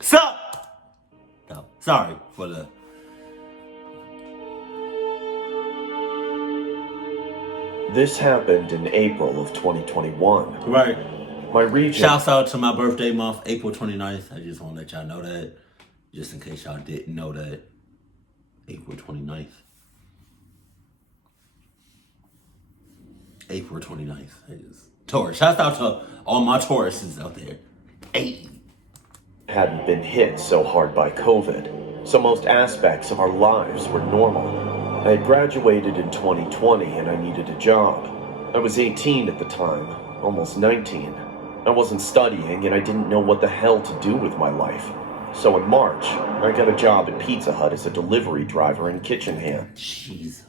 Stop! No, sorry for the... This happened in April of 2021. Right. My region... Shouts out to my birthday month, April 29th. I just want to let y'all know that. Just in case y'all didn't know that. April 29th. April 29th. Taurus. Shouts out to all my Tauruses out there. Hey. Hadn't been hit so hard by COVID, so most aspects of our lives were normal. I had graduated in 2020 and I needed a job. I was 18 at the time, almost 19. I wasn't studying and I didn't know what the hell to do with my life. So in March, I got a job at Pizza Hut as a delivery driver and kitchen hand. Jesus.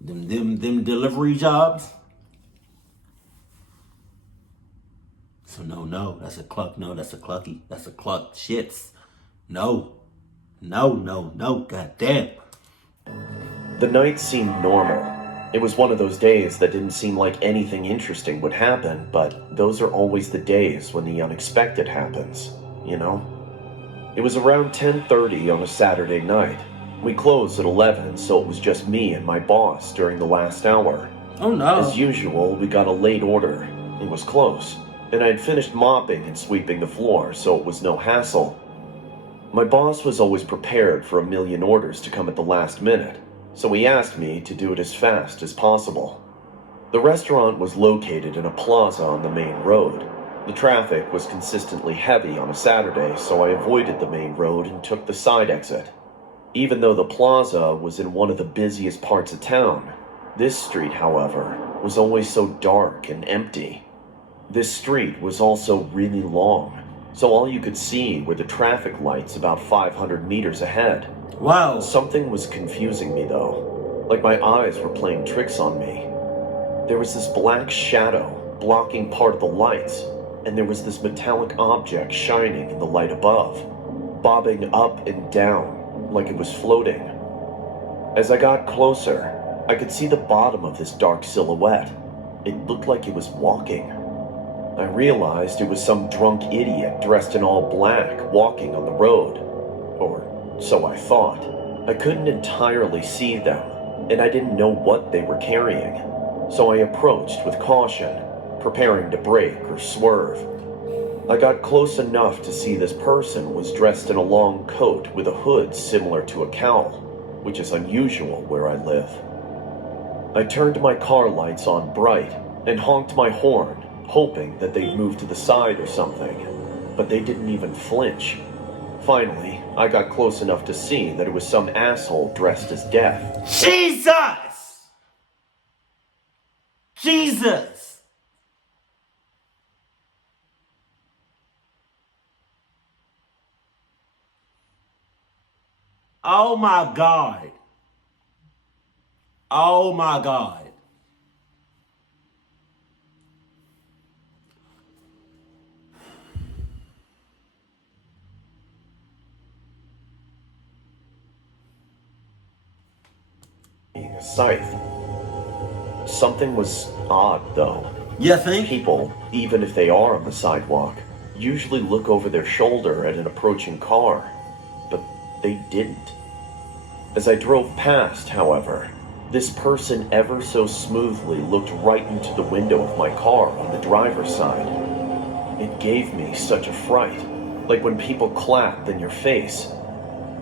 Them delivery jobs. So no, that's a cluck. No, that's a clucky. That's a cluck. Shits. No, goddamn. The night seemed normal. It was one of those days that didn't seem like anything interesting would happen, but those are always the days when the unexpected happens, you know? It was around 10:30 on a Saturday night. We closed at 11, so it was just me and my boss during the last hour. Oh no. As usual, we got a late order. It was close, and I had finished mopping and sweeping the floor, so it was no hassle. My boss was always prepared for a million orders to come at the last minute, so he asked me to do it as fast as possible. The restaurant was located in a plaza on the main road. The traffic was consistently heavy on a Saturday, so I avoided the main road and took the side exit. Even though the plaza was in one of the busiest parts of town, this street, however, was always so dark and empty. This street was also really long, so all you could see were the traffic lights about 500 meters ahead. Wow. Something was confusing me though, like my eyes were playing tricks on me. There was this black shadow blocking part of the lights, and there was this metallic object shining in the light above, bobbing up and down like it was floating. As I got closer, I could see the bottom of this dark silhouette. It looked like it was walking. I realized it was some drunk idiot dressed in all black walking on the road. Or so I thought. I couldn't entirely see them, and I didn't know what they were carrying. So I approached with caution, preparing to brake or swerve. I got close enough to see this person was dressed in a long coat with a hood similar to a cowl, which is unusual where I live. I turned my car lights on bright and honked my horn, hoping that they'd move to the side or something, but they didn't even flinch. Finally, I got close enough to see that it was some asshole dressed as death. Jesus! Oh my God. Oh my God. A scythe. Something was odd though. You think? People, even if they are on the sidewalk, usually look over their shoulder at an approaching car, but they didn't. As I drove past, however, this person ever so smoothly looked right into the window of my car on the driver's side. It gave me such a fright, like when people clap in your face.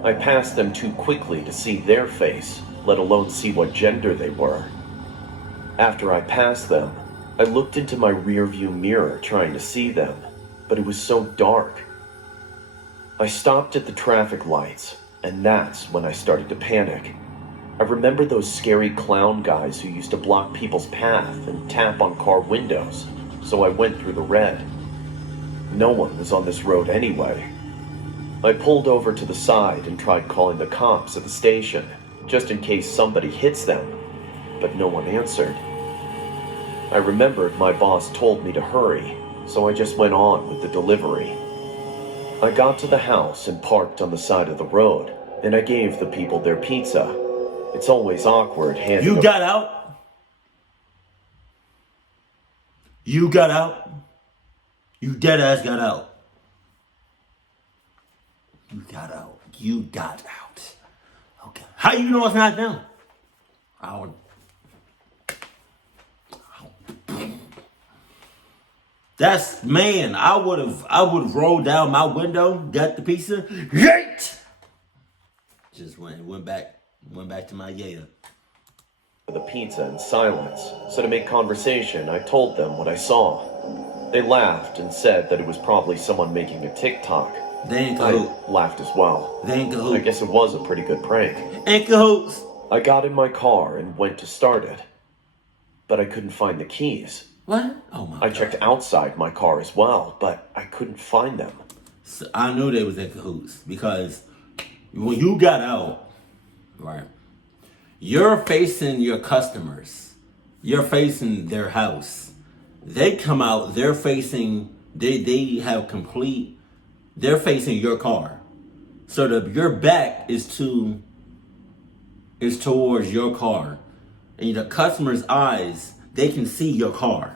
I passed them too quickly to see their face, let alone see what gender they were. After I passed them, I looked into my rearview mirror trying to see them, but it was so dark. I stopped at the traffic lights, and that's when I started to panic. I remember those scary clown guys who used to block people's path and tap on car windows, so I went through the red. No one was on this road anyway. I pulled over to the side and tried calling the cops at the station, just in case somebody hits them, but no one answered. I remembered my boss told me to hurry, so I just went on with the delivery. I got to the house and parked on the side of the road, and I gave the people their pizza. It's always awkward handing You got out? You got out. You dead ass got out. You got out. You got out. Okay. How you know it's not them? I don't. That's man. I would have rolled down my window, got the pizza, yeet. Just went back to my yeah. The pizza in silence, so to make conversation, I told them what I saw. They laughed and said that it was probably someone making a TikTok. They ain't I cahoots. laughed as well. They ain't cahoots. I guess it was a pretty good prank. Ain't cahoots. I got in my car and went to start it, but I couldn't find the keys. What? Oh my God. I checked outside my car as well, but I couldn't find them. So I knew they was in cahoots because when you got out, right, you're facing your customers. You're facing their house. They come out, they're facing, they're facing your car. So your back is towards your car. And the customer's eyes, they can see your car.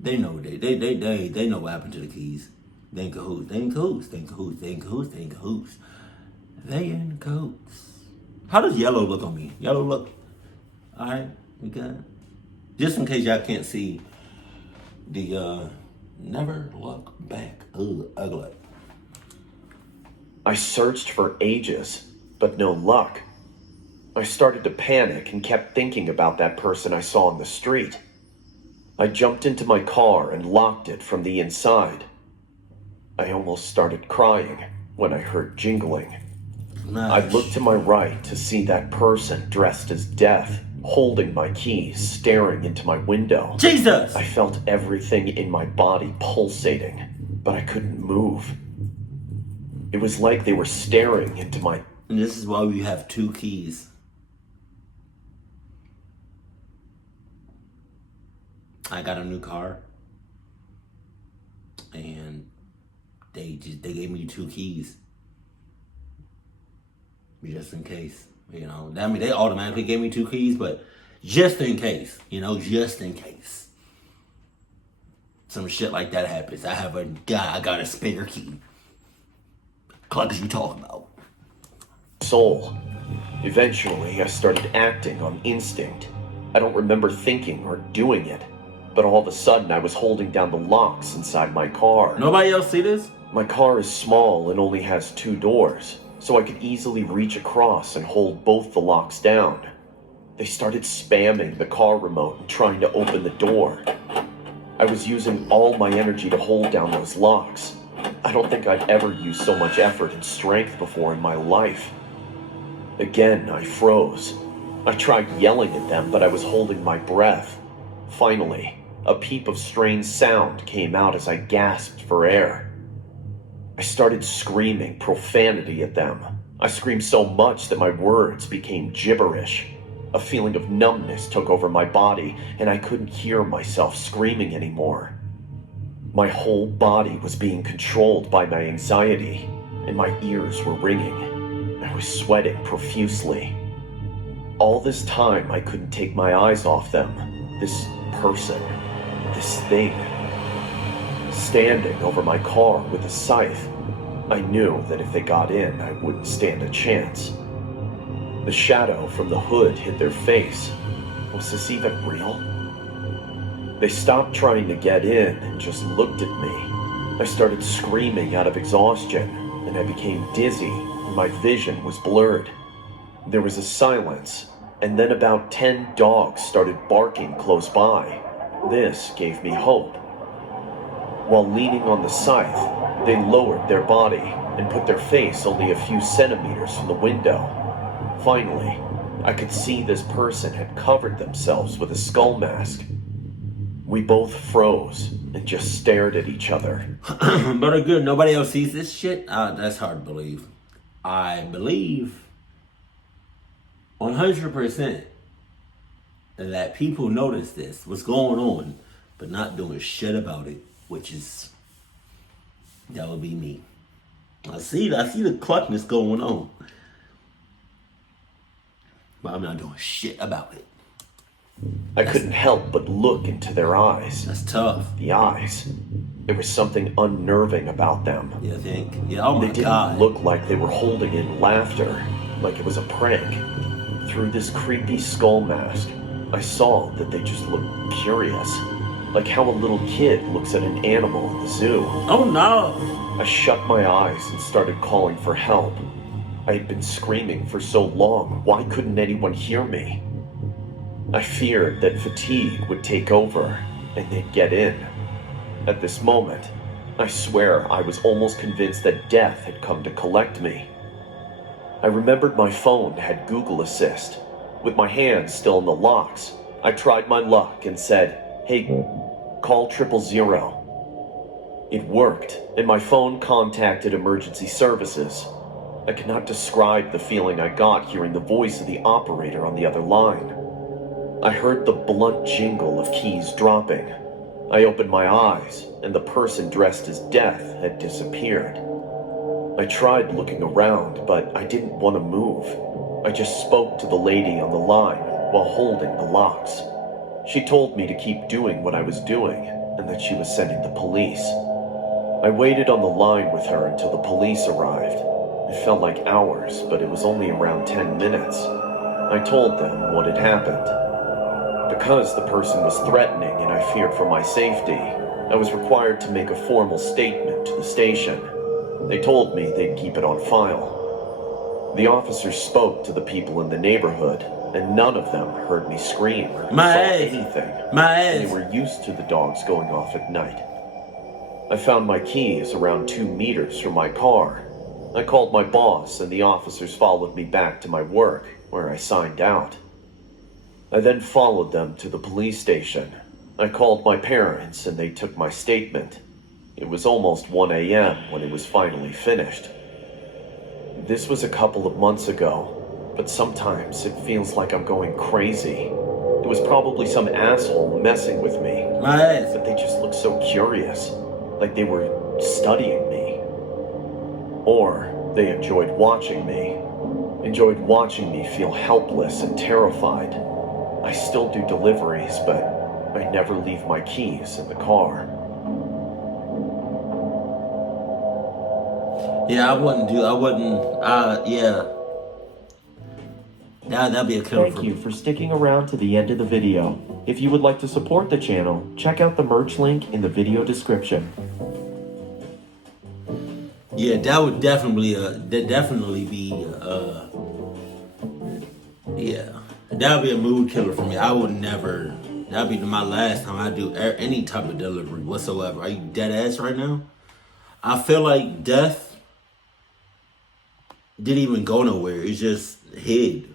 They know they know what happened to the keys. They in cahoots. They in cahoots. They in cahoots. They in cahoots. They in cahoots. They in cahoots. How does yellow look on me? Yellow look. Alright, we good. Just in case y'all can't see the never look back. Ugly. I searched for ages, but no luck. I started to panic and kept thinking about that person I saw on the street. I jumped into my car and locked it from the inside. I almost started crying when I heard jingling. Nice. I looked to my right to see that person dressed as death, holding my keys, staring into my window. Jesus! I felt everything in my body pulsating, but I couldn't move. It was like they were staring into my... And this is why we have 2 keys. I got a new car, and they gave me 2 keys, just in case. You know, I mean, they automatically gave me 2 keys, but just in case, just in case some shit like that happens, I got a spare key. Cluck, you talking about? Soul. Eventually, I started acting on instinct. I don't remember thinking or doing it. But all of a sudden, I was holding down the locks inside my car. Nobody else see this? My car is small and only has 2 doors, so I could easily reach across and hold both the locks down. They started spamming the car remote and trying to open the door. I was using all my energy to hold down those locks. I don't think I'd ever used so much effort and strength before in my life. Again, I froze. I tried yelling at them, but I was holding my breath. Finally, a peep of strange sound came out as I gasped for air. I started screaming profanity at them. I screamed so much that my words became gibberish. A feeling of numbness took over my body, and I couldn't hear myself screaming anymore. My whole body was being controlled by my anxiety, and my ears were ringing. I was sweating profusely. All this time, I couldn't take my eyes off them. This person, this thing, standing over my car with a scythe. I knew that if they got in, I wouldn't stand a chance. The shadow from the hood hid their face. Was this even real? They stopped trying to get in and just looked at me. I started screaming out of exhaustion, and I became dizzy, and my vision was blurred. There was a silence, and then about 10 dogs started barking close by. This gave me hope. While leaning on the scythe, they lowered their body and put their face only a few centimeters from the window. Finally, I could see this person had covered themselves with a skull mask. We both froze and just stared at each other. But good, nobody else sees this shit? That's hard to believe. I believe 100% that people notice this, what's going on, but not doing shit about it, which is, that would be me. I see the cluckness going on, but I'm not doing shit about it. I couldn't help but look into their eyes. That's tough. The eyes. There was something unnerving about them. You think? Yeah, oh my They didn't God. look like they were holding in laughter, like it was a prank. Through this creepy skull mask, I saw that they just looked curious, like how a little kid looks at an animal in the zoo. Oh no. I shut my eyes and started calling for help. I had been screaming for so long, why couldn't anyone hear me? I feared that fatigue would take over and they'd get in. At this moment, I swear I was almost convinced that death had come to collect me. I remembered my phone had Google Assist. With my hands still in the locks, I tried my luck and said, "Hey, call 000." It worked, and my phone contacted emergency services. I cannot describe the feeling I got hearing the voice of the operator on the other line. I heard the blunt jingle of keys dropping. I opened my eyes, and the person dressed as death had disappeared. I tried looking around, but I didn't want to move. I just spoke to the lady on the line while holding the locks. She told me to keep doing what I was doing, and that she was sending the police. I waited on the line with her until the police arrived. It felt like hours, but it was only around 10 minutes. I told them what had happened. Because the person was threatening and I feared for my safety, I was required to make a formal statement to the station. They told me they'd keep it on file. The officers spoke to the people in the neighborhood, and none of them heard me scream or saw anything. They were used to the dogs going off at night. I found my keys around 2 meters from my car. I called my boss, and the officers followed me back to my work, where I signed out. I then followed them to the police station. I called my parents, and they took my statement. It was almost 1 a.m. when it was finally finished. This was a couple of months ago, but sometimes it feels like I'm going crazy. It was probably some asshole messing with me. But they just looked so curious, like they were studying me. Or they enjoyed watching me feel helpless and terrified. I still do deliveries, but I never leave my keys in the car. Yeah, yeah. That'd be a killer. Thank you for sticking around to the end of the video. If you would like to support the channel, check out the merch link in the video description. Yeah, that would definitely be yeah. That would be a mood killer for me. I would never. That'd be my last time I do any type of delivery whatsoever. Are you dead ass right now? I feel like death didn't even go nowhere. It's just hid.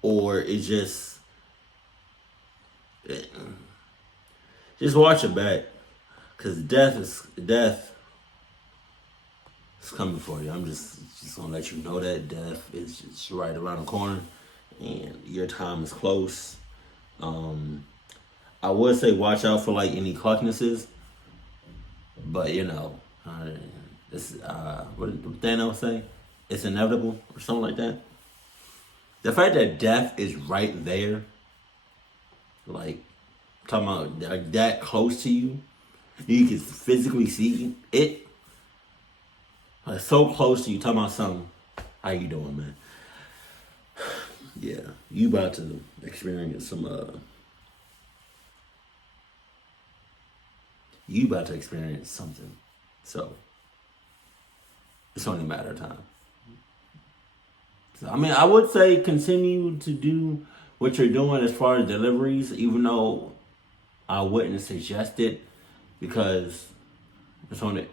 Or it's just watch it back. Cause death is coming for you. I'm just gonna let you know that death is just right around the corner and your time is close. I would say watch out for like any clucknesses, but you know, this what did Thanos say? It's inevitable or something like that. The fact that death is right there, like talking about like that close to you, you can physically see it. Like so close to you, talking about something. How you doing, man? Yeah, you about to experience some you about to experience something. So it's only a matter of time. So, I mean, I would say continue to do what you're doing as far as deliveries, even though I wouldn't suggest it because it's on it.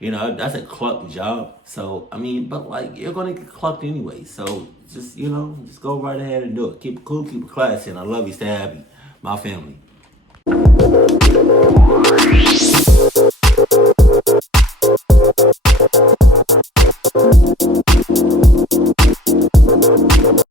You know, that's a cluck job. So, I mean, but like, you're going to get clucked anyway. So, just, you know, just go right ahead and do it. Keep it cool, keep it classy. And I love you. Stay happy. My family.